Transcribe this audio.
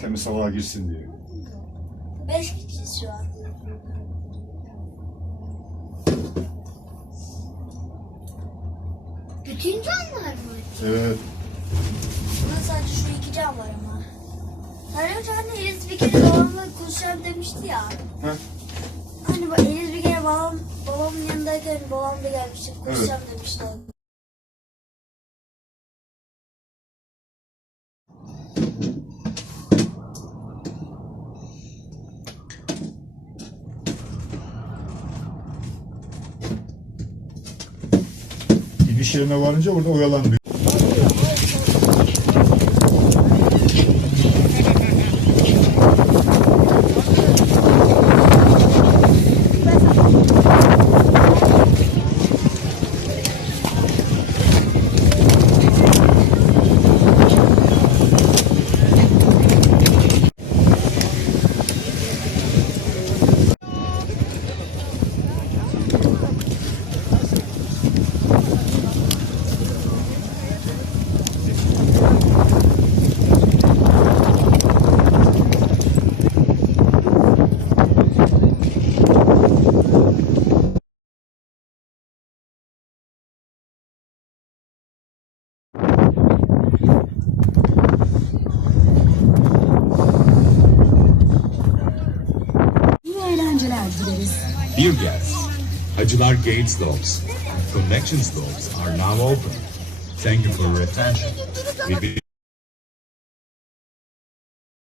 Temiz hava girsin diye. 5 kişiyiz şu an. Bütün canlar mı? Evet. Burada sadece şu 2 can var ama. Sadece anne Eliz bir kere babamla konuşacağım demişti ya. Heh. Hani Eliz bir kere babamın yanındayken babam da gelmişti. Konuşacağım demişti. İniş yerine varınca orada oyalandı. Dear guests, Hajilar Gate slopes, connection slopes are now open. Thank you for your attention.